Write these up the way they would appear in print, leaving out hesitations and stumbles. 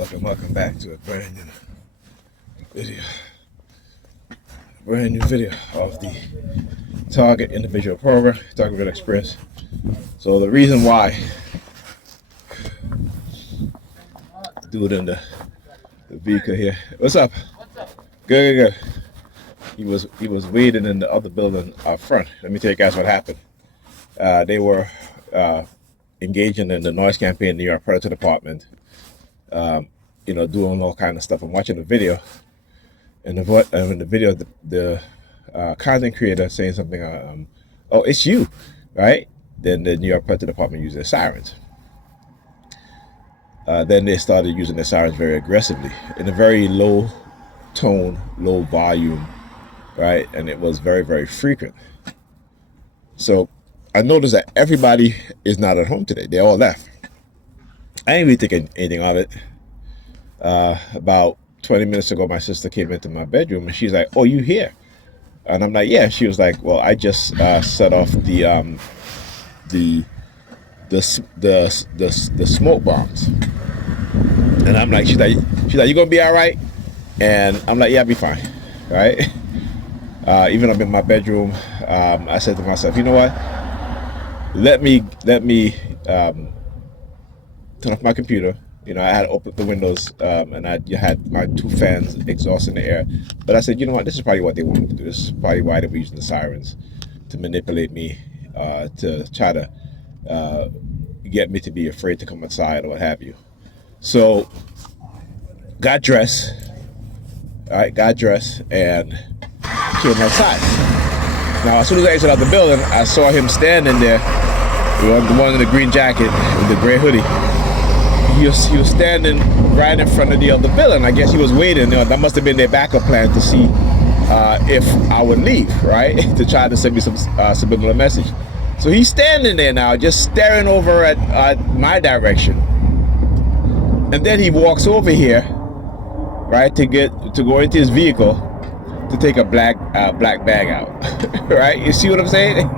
Welcome back to a brand new video of the target individual program, target real experience. So the reason why, dude in the vehicle here, what's up? Good. He was waiting in the other building up front. Let me tell you guys what happened. They were engaging in the noise campaign in the NY Predators Department. Doing all kind of stuff. I'm watching the video, and in the video, the content creator saying something. Oh, it's you, right? Then the NY Predators Department used their sirens. Then they started using their sirens very aggressively in a very low tone, low volume, right? And it was very, very frequent. So I noticed that everybody is not at home today. They all left. I didn't really think anything of it. About 20 minutes ago, my sister came into my bedroom and she's like, "Oh, you here?" And I'm like, "Yeah." She was like, "Well, I just set off the smoke bombs." And I'm like, she's like, "You gonna be all right?" And I'm like, "Yeah, I'll be fine." Right? Even though I'm in my bedroom, I said to myself, "You know what? Let me turn off my computer." I had opened the windows and I had my two fans exhausting the air. But I said, you know what? This is probably what they wanted to do. This is probably why they were using the sirens to manipulate me, to try to get me to be afraid to come outside or what have you. So, got dressed, and came outside. Now, as soon as I exited out the building, I saw him standing there, the one in the green jacket with the gray hoodie. He was standing right in front of the other building. I guess he was waiting. That must have been their backup plan to see if I would leave, right? To try to send me some subliminal message. So he's standing there now, just staring over at my direction. And then he walks over here, right, to go into his vehicle to take a black bag out, right? You see what I'm saying?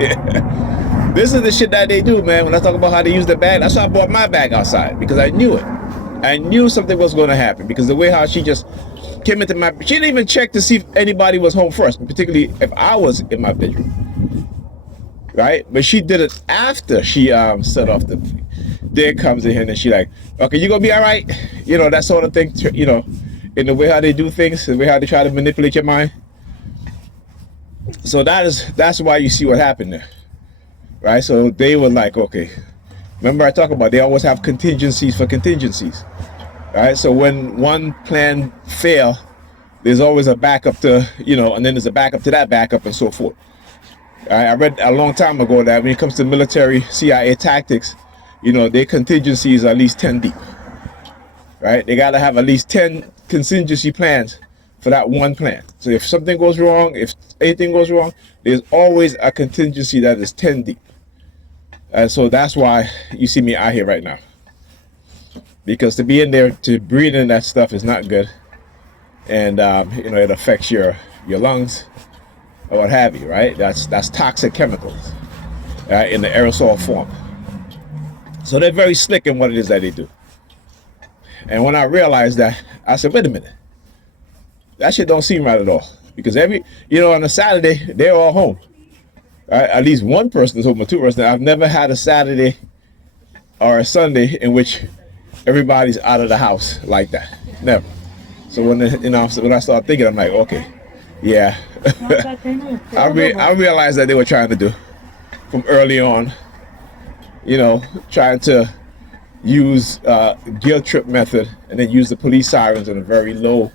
This is the shit that they do, man. When I talk about how they use the bag, that's why I brought my bag outside, because I knew it. I knew something was going to happen, because the way how she just came into she didn't even check to see if anybody was home first, particularly if I was in my bedroom, right? But she did it after she set off the. There comes in here and she like, "Okay, you gonna be all right?" That sort of thing. In the way how they do things, the way how they try to manipulate your mind. So that's why you see what happened there. Right, so they were like, okay, remember I talk about they always have contingencies for contingencies, right? So when one plan fail, there's always a backup to, and then there's a backup to that backup and so forth. Right? I read a long time ago that when it comes to military CIA tactics, their contingencies are at least 10 deep, right? They got to have at least 10 contingency plans for that one plan. So if something goes wrong, if anything goes wrong, there's always a contingency that is 10 deep. And so that's why you see me out here right now. Because to be in there, to breathe in that stuff is not good. And, it affects your lungs or what have you, right? That's toxic chemicals in the aerosol form. So they're very slick in what it is that they do. And when I realized that, I said, wait a minute. That shit don't seem right at all. Because on a Saturday, they're all home. Right? At least one person is home or two persons. I've never had a Saturday or a Sunday in which everybody's out of the house like that. Never. So when I started thinking, I'm like, okay, yeah. I realized that they were trying to do from early on, trying to use guilt trip method and then use the police sirens on a very low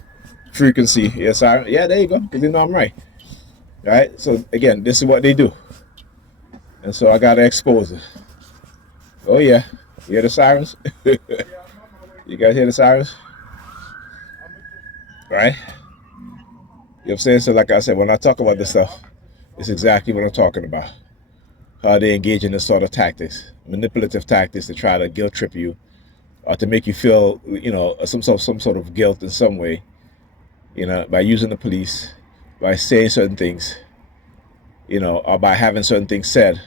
frequency. Yes, yeah, there you go. Because they know I'm right. Right? So again, this is what they do. And so I gotta expose it. Oh yeah. You hear the sirens? You guys hear the sirens? Right? You know what I'm saying? So like I said, when I talk about this stuff, it's exactly what I'm talking about. How they engage in this sort of tactics, manipulative tactics to try to guilt trip you, or to make you feel, some sort of guilt in some way, by using the police, by saying certain things, or by having certain things said,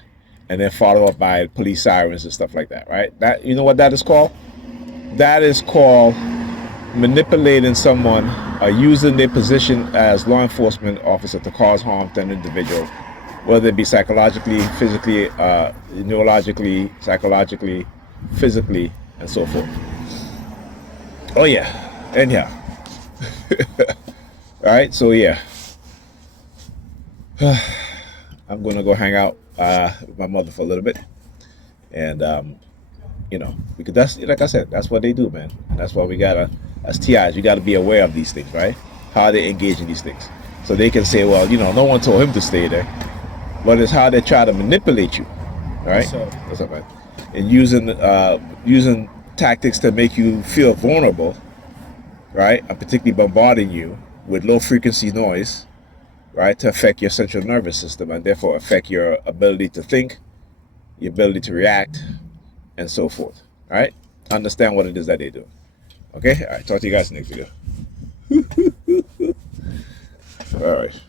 and then follow up by police sirens and stuff like that, right? That, what that is called? That is called manipulating someone or using their position as law enforcement officer to cause harm to an individual, whether it be psychologically, physically, neurologically, psychologically, physically, and so forth. Oh yeah, anyhow. All right, so yeah, I'm gonna go hang out with my mother for a little bit, and because that's, like I said, that's what they do, man. And that's why we gotta, as TIs, we gotta be aware of these things, right? How they engage in these things, so they can say, well, no one told him to stay there, but it's how they try to manipulate you, right? So, What's up, man? And using tactics to make you feel vulnerable, right? And particularly bombarding you with low frequency noise, right, to affect your central nervous system and therefore affect your ability to think, your ability to react, and so forth. All right, understand what it is that they do. Okay, all right, talk to you guys next video. All right.